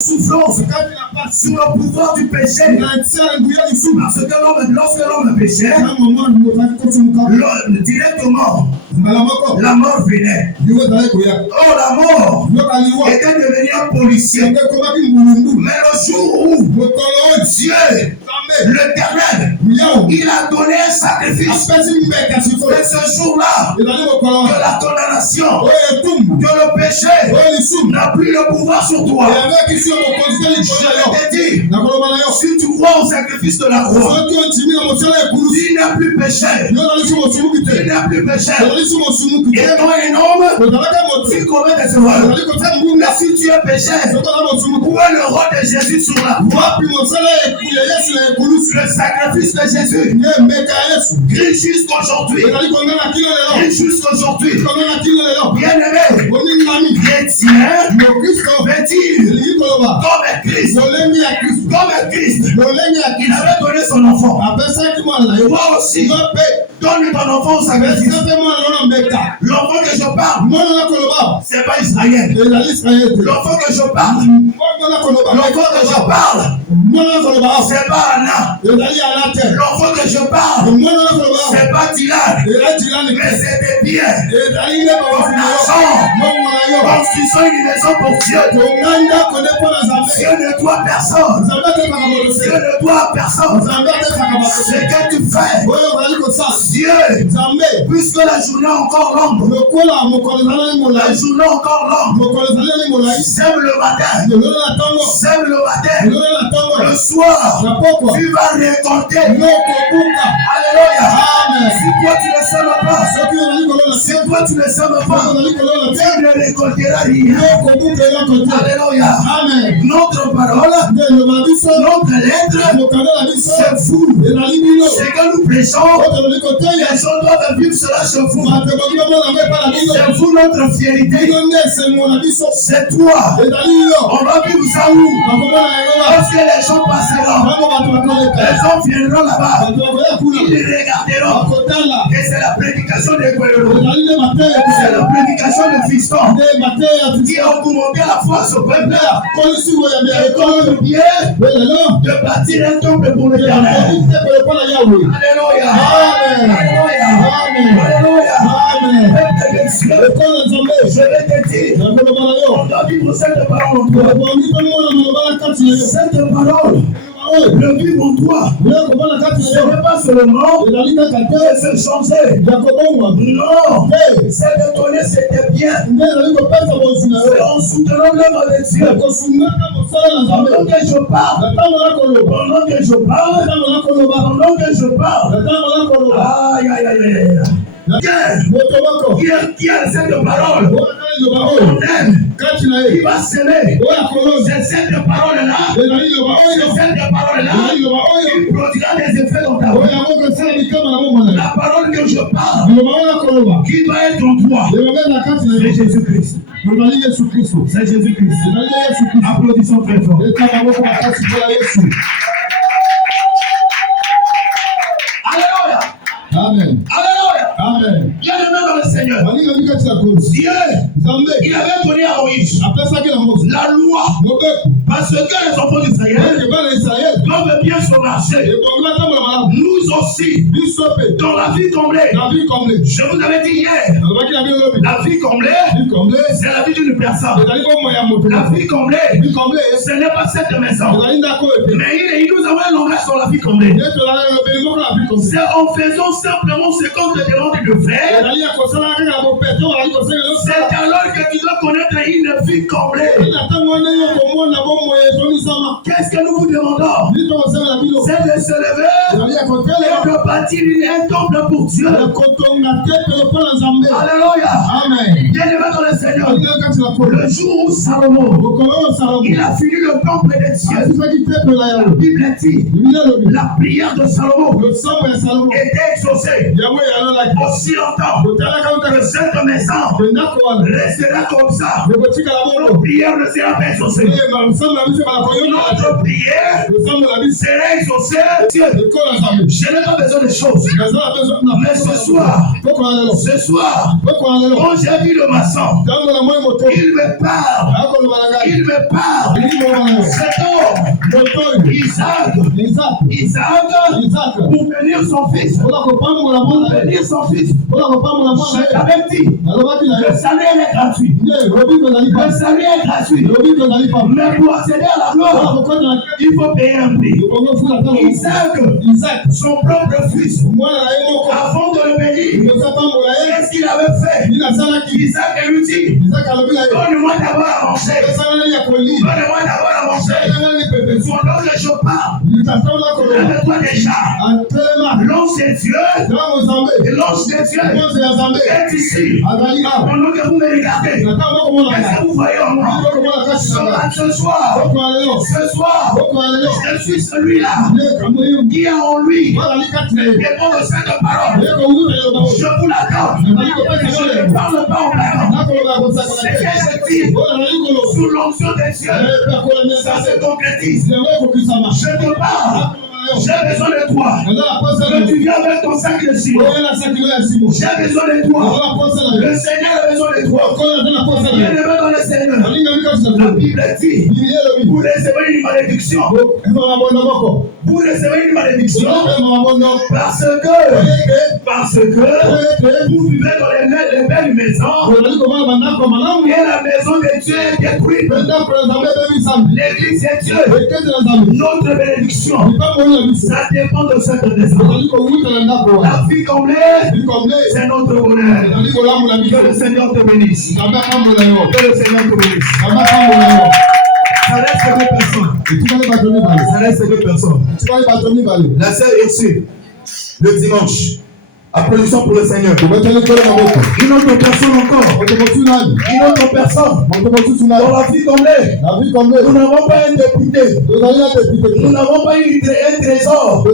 souffrance sur le pouvoir du péché. Parce que lorsque l'homme péchait, directement, la mort venait. Oh, la mort était devenue un policier. Mais le jour où Dieu, l'Éternel, il a donné un sacrifice, et ce jour-là, que la condamnation, que le péché n'a plus le pouvoir sur toi. Je te dis, si tu crois au sacrifice de la croix, tu n'as plus péché. Tu n'as plus péché. Et toi, un homme, tu commets des erreurs. Mais si tu es péché, où est le roi de Jésus sur la croix? Le sacrifice de Jésus grille jusqu'aujourd'hui. Grille jusqu'aujourd'hui. Bien-aimé, chrétien, fait-il comme Christ. Il avait donné son enfant. Toi aussi, donne ton enfant au sacrifice. L'enfant que je parle, c'est pas Israël. L'enfant que je parle, c'est pas Anna. L'enfant que je parle, c'est pas Dylan. Mais c'est des biens. Ton argent. Construisons une maison pour Dieu. Dieu ne doit personne. Dieu ne doit personne. Ce que tu fais, Dieu, puisque la journée est encore longue, sème le matin, le soir, tu vas récolter. Alléluia. Si toi tu ne sèmes pas, tu ne récolteras rien. Alléluia. Notre parole, notre lettre, c'est fou. C'est que nous prêchons, les gens doivent vivre cela chez vous. C'est vous notre fierté. C'est toi. On va vivre ça où? Parce que les gens passeront. Les gens viendront là-bas. Ils regarderont. Et c'est la prédication de Guerrero. C'est la prédication de Fiston qui a augmenté la foi sur le peuple. De bâtir un temple pour l'Éternel. Alléluia. Je vais te dire, on doit vivre cette parole en toi. Cette parole, le vivre en toi, ce n'est pas seulement de se changer. Non, c'est de donner c'était bien. C'est en soutenant l'œuvre de Dieu. Pendant que je parle, aïe, aïe, aïe. Qui a cette parole, qui va s'aimer. C'est cette parole-là qui produira des effets dans ta vie. La parole que je parle, qui doit être en toi, c'est Jésus-Christ. C'est Jésus-Christ. Applaudissons très fort. Alléluia. Amen. Alléluia. Amen. Bien-aimé dans le Seigneur. Dieu, il avait donné à Moïse la loi. Parce que les enfants d'Israël doivent bien se marcher. Nous aussi, dans la vie comblée. Je vous avais dit hier, la vie comblée, c'est la vie d'une personne. La vie comblée, ce n'est pas cette maison. Mais il nous a un langage sur la vie comblée. C'est en faisant simplement ce qu'on te demande de faire. C'est alors que tu dois connaître une vie comblée. Qu'est-ce que nous vous demandons? C'est de se lever et de bâtir un temple pour Dieu. Alléluia. Bien-aimé dans le Seigneur. Le jour où Salomon, il a fini le temple de Dieu, la Bible dit, la prière de Salomon était exaucée. Aussi longtemps que cette maison restera comme ça, notre prière ne sera pas exaucée. Notre prière sera exaucée Je n'ai pas besoin de choses. Mais ce soir, quand j'ai vu le maçon, il me parle. Cet homme, Isaac, pour bénir son fils. Je t'avais dit, le salaire est gratuit. Le salaire est gratuit. Mais pour accéder à la gloire, il faut payer un prix. Isaac, son propre fils, avant de le bénir, qu'est-ce qu'il avait fait? Isaac lui dit, donne-moi d'abord à manger. Donne-moi d'abord à manger. Pendant que je parle, avec toi déjà, l'ange de Dieu est ici. Pendant que vous me regardez, qu'est-ce que vous voyez en moi? Ce soir, je suis celui-là qui a en lui et pour le sein de parole. Je vous l'accorde. Je ne parle pas en blaguant. C'est que je dis sous l'onction de Dieu, ça se concrétise. Je te parle. J'ai besoin de toi. Que tu viens avec ton sac de ciment. J'ai besoin de toi. Le Seigneur a besoin de toi. Viens devant dans le Seigneur. La Bible dit, vous recevez une malédiction. Vous recevez une malédiction parce que vous vivez dans les belles maisons et la maison de Dieu est détruite. L'église est Dieu. Notre bénédiction, ça dépend de cette maison. La vie comblée, c'est notre bonheur. Que le Seigneur te bénisse. Que le Seigneur te bénisse. Ça reste deux personnes. Ça reste deux personnes. La sœur Ursule, le dimanche. Applaudissons pour le Seigneur. Une autre personne encore. Une autre personne. Dans la vie comblée. Nous n'avons pas un député. Nous n'avons pas un trésor.